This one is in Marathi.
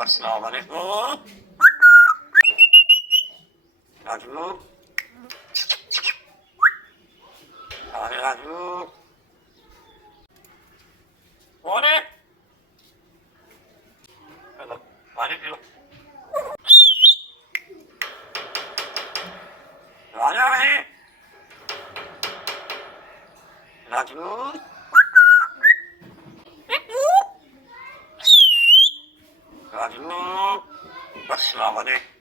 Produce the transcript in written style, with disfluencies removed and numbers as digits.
अस्सलामुअलैकुम राजू। अरे राजू कौन है? हेलो, पानी पी लो। राजा है राजू। राजू अस्सलामुअलैकुम।